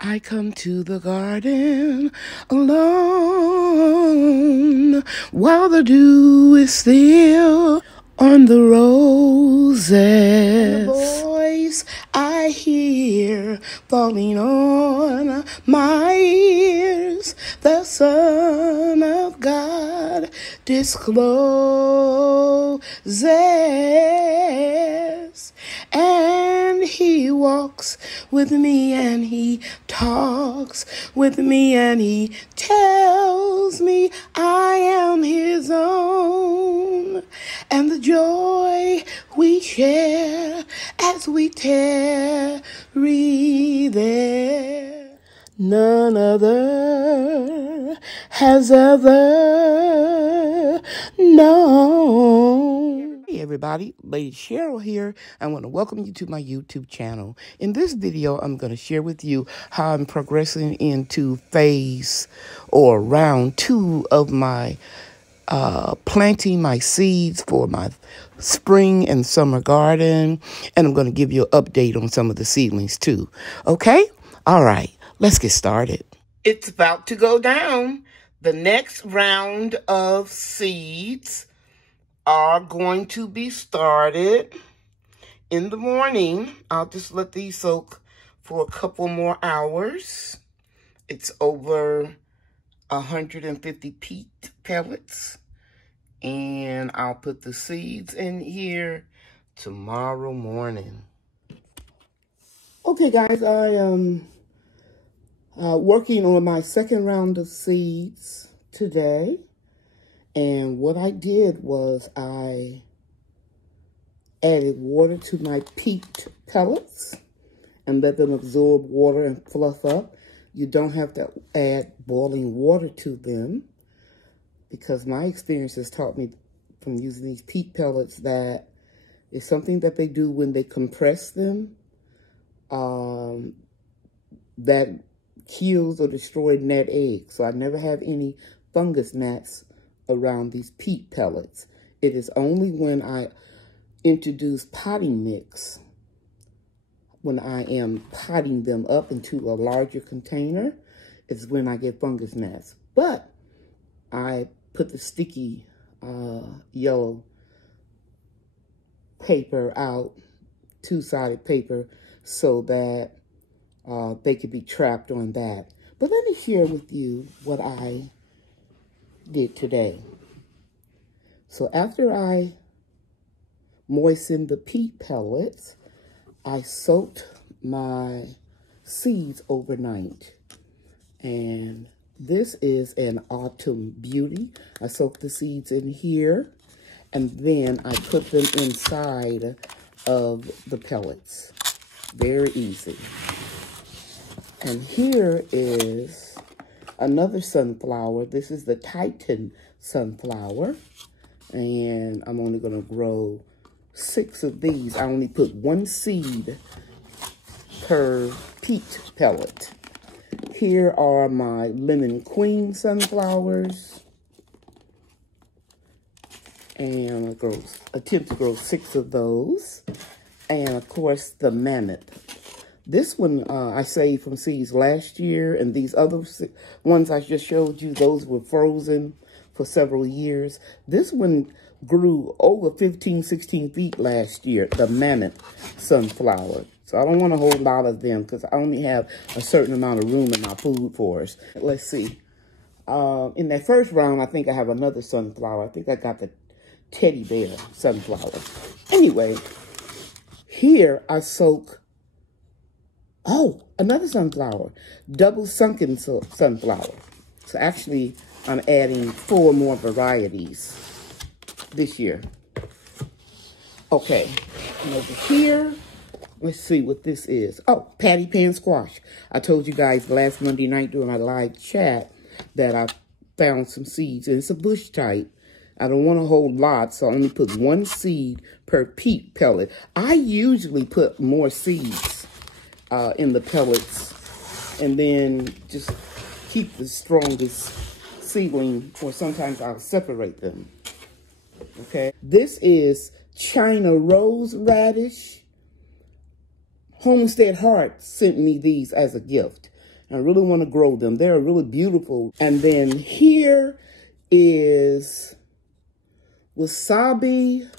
I come to the garden alone while the dew is still on the roses. And the voice I hear falling on my ears, the Son of God discloses. And he walks with me and he talks with me and he tells me I am his own. And the joy we share as we tarry there, none other has ever known. Hey everybody, Lady Cheryl here. I want to welcome you to my YouTube channel. In this video, I'm going to share with you how I'm progressing into phase or round 2 of my planting my seeds for my spring and summer garden. And I'm going to give you an update on some of the seedlings too. Okay? All right, let's get started. It's about to go down. The next round of seeds are going to be started in the morning. I'll just let these soak for a couple more hours. It's over 150 peat pellets. And I'll put the seeds in here tomorrow morning. Okay, guys, I am working on my second round of seeds today. And what I did was I added water to my peat pellets and let them absorb water and fluff up. You don't have to add boiling water to them, because my experience has taught me from using these peat pellets that it's something that they do when they compress them that kills or destroys net eggs. So I never have any fungus gnats around these peat pellets. It is only when I introduce potting mix, when I am potting them up into a larger container, is when I get fungus gnats. But I put the sticky yellow paper out, two-sided paper, so that they could be trapped on that. But let me share with you what I did today. So after I moistened the peat pellets, I soaked my seeds overnight. And this is an autumn beauty. I soaked the seeds in here, and then I put them inside of the pellets. Very easy. And here is another sunflower. This is the Titan sunflower. And I'm only going to grow 6 of these. I only put 1 seed per peat pellet. Here are my Lemon Queen sunflowers. And I attempt to grow 6 of those. And of course, the Mammoth. This one I saved from seeds last year, and these other ones I just showed you, those were frozen for several years. This one grew over 15, 16 feet last year, the Mammoth sunflower. So I don't want a whole lot of them because I only have a certain amount of room in my food forest. Let's see. In that first round, I think I have another sunflower. I think I got the teddy bear sunflower. Anyway, here I soak, another sunflower, double sunken sunflower. So actually, I'm adding 4 more varieties this year. Okay, and over here, let's see what this is. Oh, patty pan squash. I told you guys last Monday night during my live chat that I found some seeds. And it's a bush type. I don't want a whole lot, so I only put 1 seed per peat pellet. I usually put more seeds in the pellets and then just keep the strongest seedling, or sometimes I'll separate them. Okay, this is China rose radish. Homestead Heart sent me these as a gift. I really want to grow them. They're really beautiful. And then here is wasabi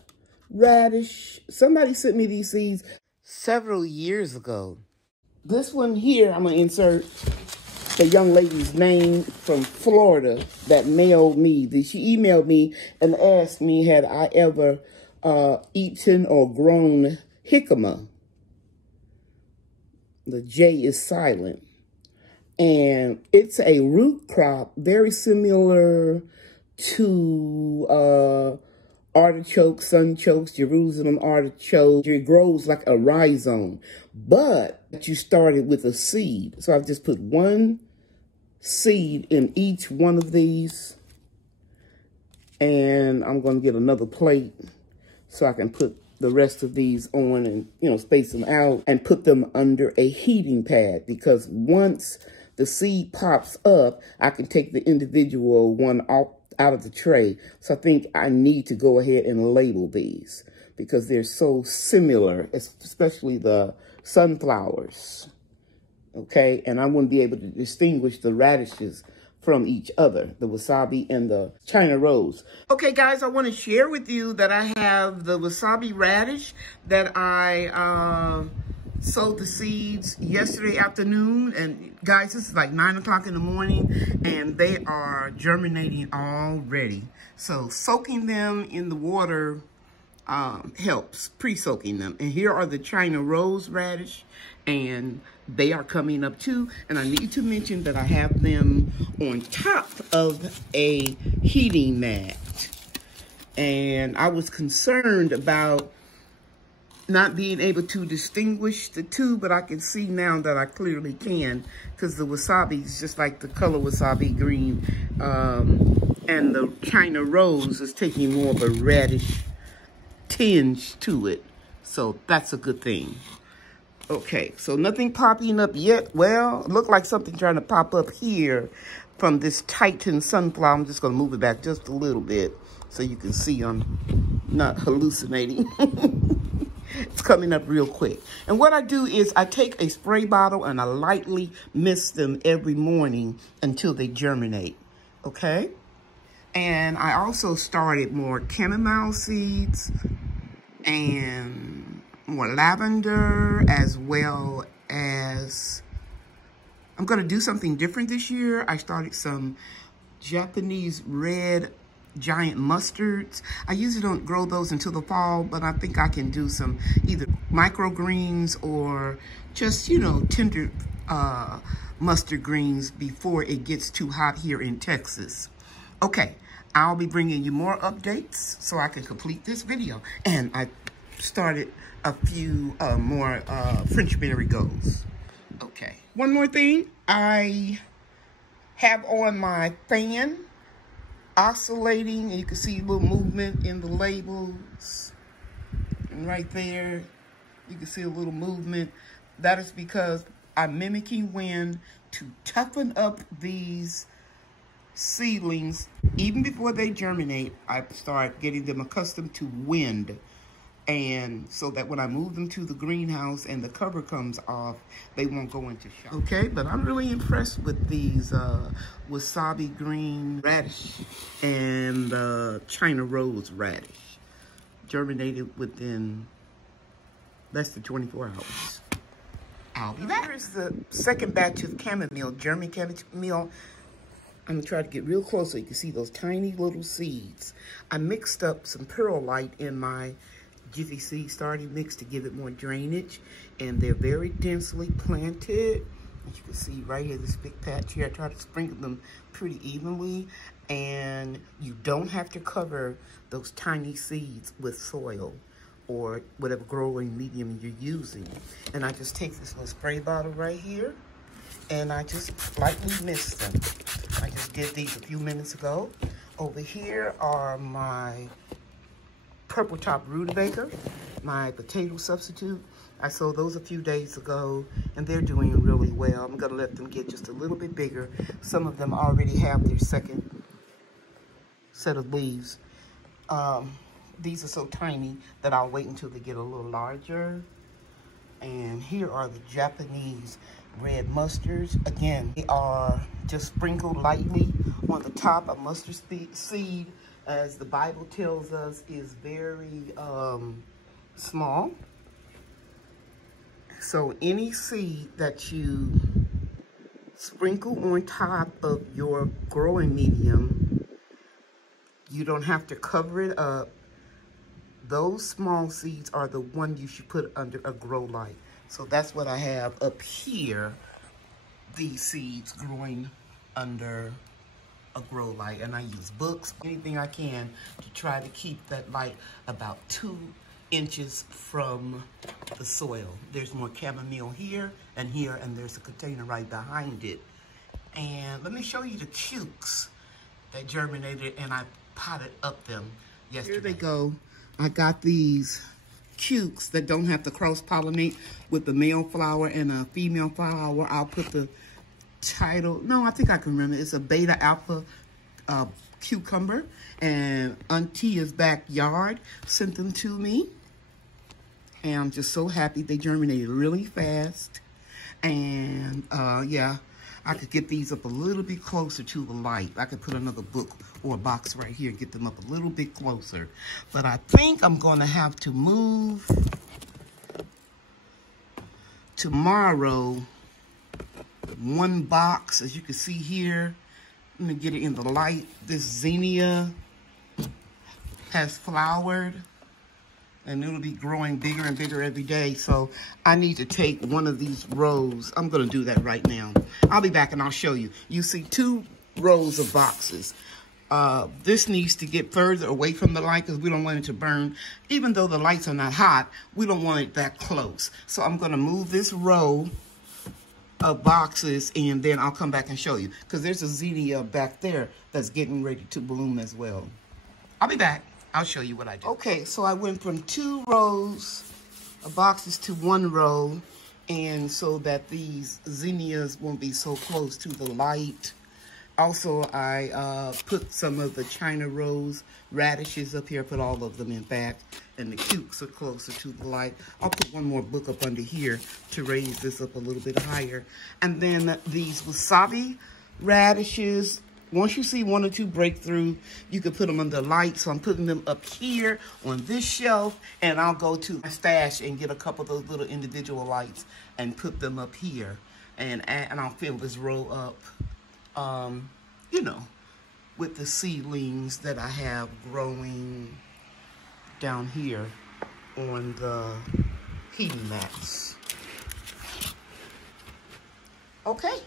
radish. Somebody sent me these seeds several years ago. This one here, I'm going to insert the young lady's name from Florida that mailed me. She emailed me and asked me, had I ever eaten or grown jicama? The J is silent. And it's a root crop very similar to artichokes, sunchokes, Jerusalem artichoke. It grows like a rhizome, but you started with a seed. So I've just put one seed in each one of these, and I'm going to get another plate so I can put the rest of these on and, you know, space them out and put them under a heating pad, because once the seed pops up, I can take the individual one out of the tray. So I think I need to go ahead and label these because they're so similar, especially the sunflowers. Okay, and I wouldn't be able to distinguish the radishes from each other, the wasabi and the China rose. Okay, guys, I want to share with you that I have the wasabi radish that I sowed the seeds yesterday afternoon. And guys, this is like 9 o'clock in the morning, and they are germinating already. So soaking them in the water helps, pre-soaking them. And here are the China rose radish, and they are coming up too. And I need to mention that I have them on top of a heating mat. And I was concerned about not being able to distinguish the two, but I can see now that I clearly can, because the wasabi is just like the color wasabi green, and the China rose is taking more of a reddish tinge to it. So that's a good thing. Okay, so nothing popping up yet. Well, it looked like something trying to pop up here from this Titan sunflower. I'm just going to move it back just a little bit so you can see I'm not hallucinating. It's coming up real quick. And what I do is I take a spray bottle and I lightly mist them every morning until they germinate. Okay? And I also started more chamomile seeds and more lavender, as well as I'm going to do something different this year. I started some Japanese red giant mustards. I usually don't grow those until the fall, but I think I can do some either microgreens or just, you know, tender mustard greens before it gets too hot here in Texas. Okay, I'll be bringing you more updates so I can complete this video. And I started a few more French marigolds. Okay, one more thing. I have on my fan oscillating, and you can see a little movement in the labels. And right there, you can see a little movement. That is because I'm mimicking wind to toughen up these seedlings. Even before they germinate, I start getting them accustomed to wind. And so that when I move them to the greenhouse and the cover comes off, they won't go into shock. Okay, but I'm really impressed with these wasabi green radish and China rose radish. Germinated within less than 24 hours. I'll be back. Here's the second batch of chamomile, German chamomile. I'm gonna try to get real close so you can see those tiny little seeds. I mixed up some perlite in my Jiffy Seed starting mix to give it more drainage, and they're very densely planted. As you can see right here, this big patch here, I try to sprinkle them pretty evenly, and you don't have to cover those tiny seeds with soil or whatever growing medium you're using. And I just take this little spray bottle right here, and I just lightly mist them. I just did these a few minutes ago. Over here are my purple top rutabaga, my potato substitute. I sowed those a few days ago, and they're doing really well. I'm gonna let them get just a little bit bigger. Some of them already have their second set of leaves. These are so tiny that I'll wait until they get a little larger. And here are the Japanese red mustards. Again, they are just sprinkled lightly on the top. A mustard seed, as the Bible tells us, is very small. So any seed that you sprinkle on top of your growing medium, you don't have to cover it up. Those small seeds are the one you should put under a grow light. So that's what I have up here, these seeds growing under a grow light. And I use books, anything I can, to try to keep that light about 2 inches from the soil. There's more chamomile here, and there's a container right behind it. And let me show you the cukes that germinated, and I potted up them yesterday. Here they go. I got these cukes that don't have to cross-pollinate with the male flower and a female flower. I'll put the title. No, I think I can remember. It's a beta alpha cucumber, and Auntie's backyard sent them to me. And I'm just so happy they germinated really fast. And yeah, I could get these up a little bit closer to the light. I could put another book or a box right here and get them up a little bit closer. But I think I'm going to have to move tomorrow 1 box, as you can see here. Let me get it in the light. This zinnia has flowered, and it'll be growing bigger and bigger every day. So I need to take one of these rows. I'm going to do that right now. I'll be back and I'll show you. You see 2 rows of boxes. This needs to get further away from the light because we don't want it to burn. Even though the lights are not hot, we don't want it that close. So I'm going to move this row of boxes, and then I'll come back and show you, because there's a zinnia back there that's getting ready to bloom as well. I'll be back. I'll show you what I do. Okay, so I went from 2 rows of boxes to 1 row, and so that these zinnias won't be so close to the light. Also, I put some of the China rose radishes up here. I put all of them in back, and the cukes are closer to the light. I'll put one more book up under here to raise this up a little bit higher. And then these wasabi radishes, once you see 1 or 2 break through, you can put them under light. So I'm putting them up here on this shelf, and I'll go to my stash and get a couple of those little individual lights and put them up here. And I'll fill this row up, you know, with the seedlings that I have growing down here on the heating mats. Okay,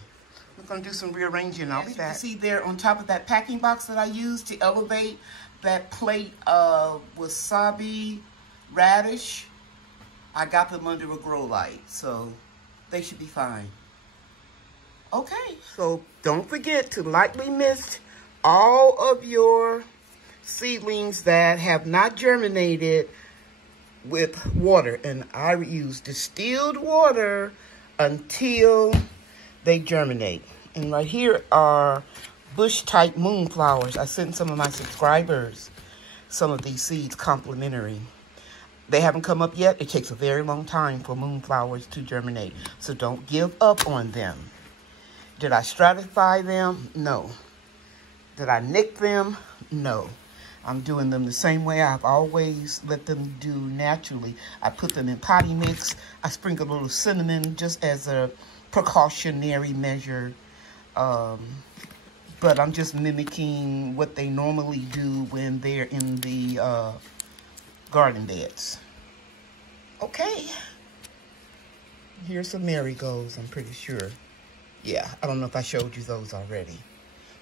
we're gonna do some rearranging. I'll be back. See there on top of that packing box that I used to elevate that plate of wasabi radish, I got them under a grow light, so they should be fine. Okay, so don't forget to lightly mist all of your seedlings that have not germinated with water. And I use distilled water until they germinate. And right here are bush-type moonflowers. I sent some of my subscribers some of these seeds complimentary. They haven't come up yet. It takes a very long time for moonflowers to germinate. So don't give up on them. Did I stratify them? No. Did I nick them? No. I'm doing them the same way I've always let them do naturally. I put them in potty mix. I sprinkle a little cinnamon just as a precautionary measure. But I'm just mimicking what they normally do when they're in the garden beds. Okay. Here's some marigolds, I'm pretty sure. Yeah, I don't know if I showed you those already.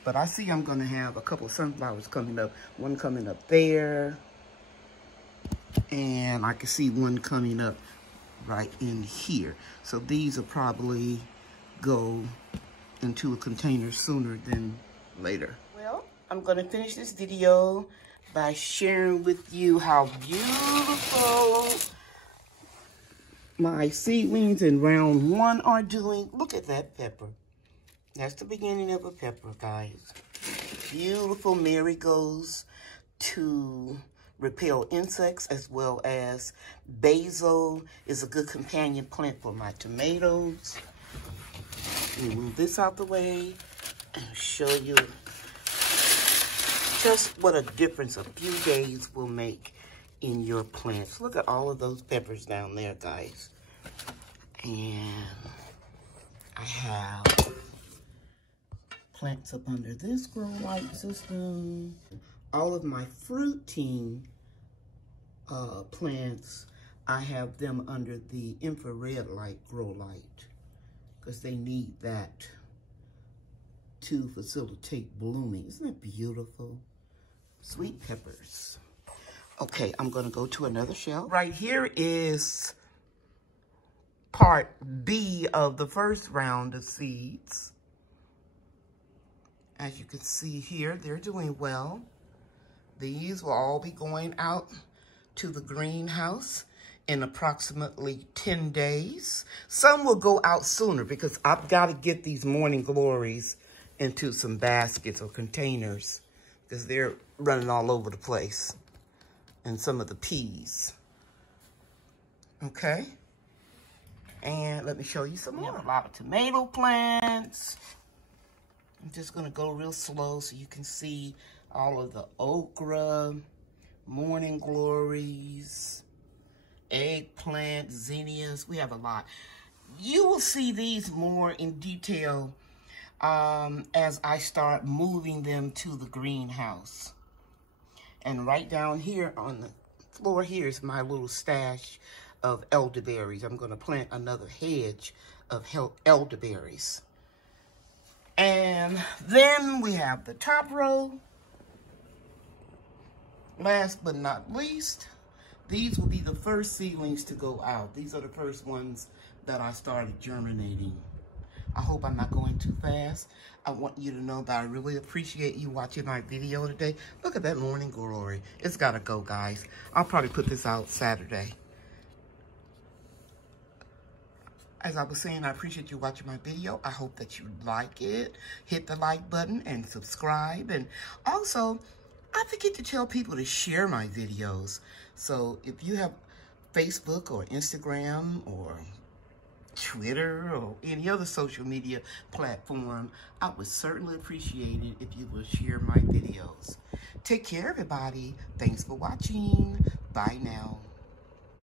But I see I'm going to have a couple of sunflowers coming up. One coming up there. And I can see one coming up right in here. So these will probably go into a container sooner than later. Well, I'm going to finish this video by sharing with you how beautiful my seedlings in round 1 are doing. Look at that pepper. That's the beginning of a pepper, guys. Beautiful marigolds to repel insects, as well as basil is a good companion plant for my tomatoes. Let me move this out the way and show you just what a difference a few days will make in your plants. Look at all of those peppers down there, guys. And I have plants up under this grow light system. All of my fruiting plants, I have them under the infrared light grow light because they need that to facilitate blooming. Isn't that beautiful? Sweet peppers. Okay, I'm gonna go to another shelf. Right here is part B of the first round of seeds. As you can see here, they're doing well. These will all be going out to the greenhouse in approximately 10 days. Some will go out sooner because I've got to get these morning glories into some baskets or containers because they're running all over the place. And some of the peas. Okay. And let me show you some more. A lot of tomato plants. I'm just going to go real slow so you can see all of the okra, morning glories, eggplant, zinnias. We have a lot. You will see these more in detail as I start moving them to the greenhouse. And right down here on the floor here is my little stash of elderberries. I'm going to plant another hedge of elderberries. And then we have the top row. Last but not least, these will be the first seedlings to go out. These are the first ones that I started germinating. I hope I'm not going too fast. I want you to know that I really appreciate you watching my video today. Look at that morning glory. It's got to go, guys. I'll probably put this out Saturday. As I was saying, I appreciate you watching my video. I hope that you like it. Hit the like button and subscribe. And also, I forget to tell people to share my videos. So if you have Facebook or Instagram or Twitter or any other social media platform, I would certainly appreciate it if you would share my videos. Take care, everybody. Thanks for watching. Bye now.